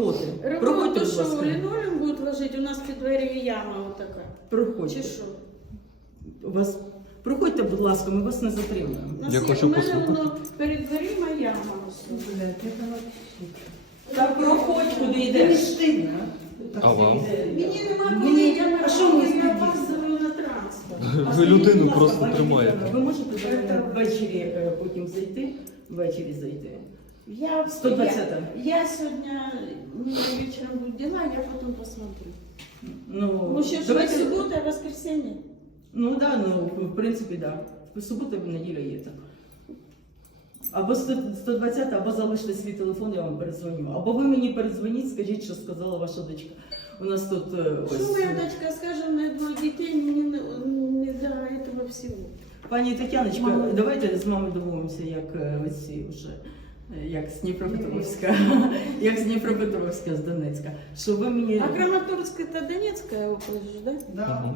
проти. Ремонт, Проходьте, то будь що, ласка. лінолеум будуть ложити, у нас під двері яма отака. Проходьте. Чи що? Проходьте, будь ласка, ми вас не затримуємо. У нас Я є- хочу у мене послухати. воно перед дверима яма. Так проходь, куди йдеш. А вам? Мені нема коли, я А що ми я опаздую на транспорт. Ви людину Будь ласка, просто пані тримаєте. Тетяно, Ви можете ввечері потім зайти? Ввечері зайти. Я 120-та. Я сьогодні, у меня вечером будут дела, я потом посмотрю. Ну, Ну, ще давайте- суббота, воскресенье. Ну да, ну в принципі, да. В суботу, в неділю є так. Або 120, або залиште свій телефон, я вам передзвоню. Або ви мені передзвоніть, скажіть, що сказала ваша дочка. У нас тут Что моя дочка скажет, на двое детей не до этого всего. Пані Тетяночка, давайте з вами домовимося, як оці вже. Як з Дніпропетровська, як з Дніпропетровська, з Донецька. Що ви мені... А Краматорск это Донецкая область, да? Да.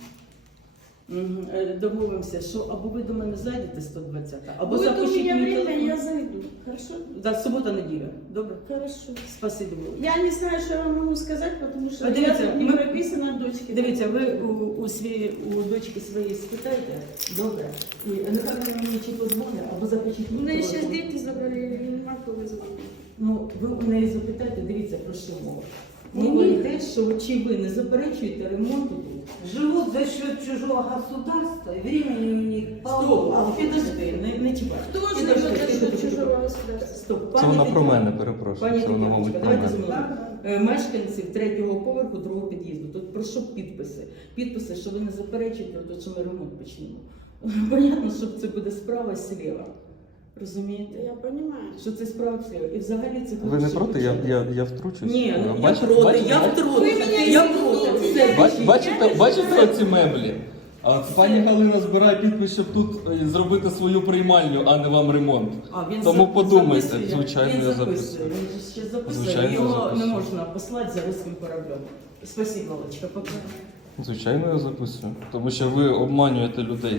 Домовимося, що або ви до мене зайдете 120, або Будет у запишіть меня мій время, телефон. я зайду. Хорошо? Да, субота-неділя. Добре? Хорошо. Спасибі. Я не знаю, что я вам могу сказать, потому что Дивіться, я тут не ми- прописана дочке. Дивіться, ви у дочки своєї спитайте, добре? І нехай вона мені чи позвонить, або запишіть У мій меня сейчас телефон. дети забрали, я не могу вызвать. Ну, ви у неї запитайте, дивіться, про що мова. Мова йде, що чи ви не заперечуєте ремонту тут? Живут за счет чужого государства, и времени у них Стоп, полно. підожди, не чіпай. Кто же Підожди, живет за счет підожди. чужого государства? Стоп, Це вона Тетяно, про мене, перепрошую. Пані Це вона, мабуть, Тетяночка, про давайте мене. з мною. Мешканців третього поверху, другого під'їзду. Тут прошу підписи. Підписи, що ви не заперечуєте, то що ми ремонт почнемо. Понятно, що це буде справа сліва. Розумієте? Я понимаю. Що це справа сліва. І взагалі це Ви не хороший проти? початок. Я втручусь? Ні, ну, я Бачите- проти, бачите- я проти. Ви мене Я извините, проти. я Все, не- Бачите оці меблі? А пані Галина збирає підпис, щоб тут зробити свою приймальню, а не вам ремонт. А, він Тому подумайте, записує. звичайно, Він я записує. записую. Він же ще записує. Звичайно, Його записую. не можна послати за руським кораблем. Спасибо, Олечка, пока. Звичайно, я записую. Тому що ви обманюєте людей.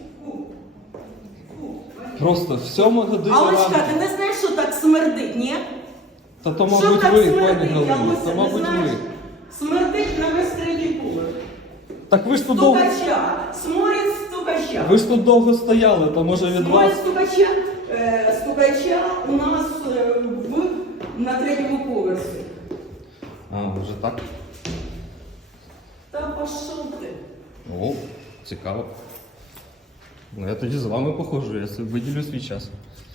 Просто в 7 годині Алочка, ранку. ти не знаєш, що так смердить, ні? Та то, Що мабуть, так ви, смердить? пані Галина. Алося, То, не мабуть, знаєш? ви. Смердить на весь третій поверх. Так ви ж тут довго. Стукача, сморід стукача. Ви ж тут довго стояли, то може від вас. Сморід стукача у нас на третьому поверсі. А, вже так. Та пішов ти. О, цікаво. Ну я тоді з вами походжу, я собі виділю свій час.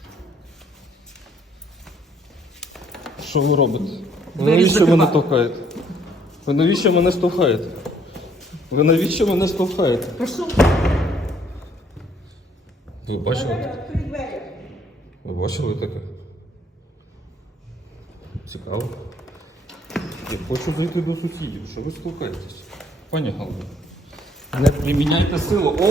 Що ви робите? Ви Двері навіщо закривай. мене штовхаєте? Ви навіщо мене штовхаєте? Ви навіщо мене штовхаєте? Пішов. Ви бачили? При дверях. Ви бачили таке? Цікаво. Я хочу зайти до сусідів. Що ви штовхаєтесь? Пані Галина, не приміняйте силу.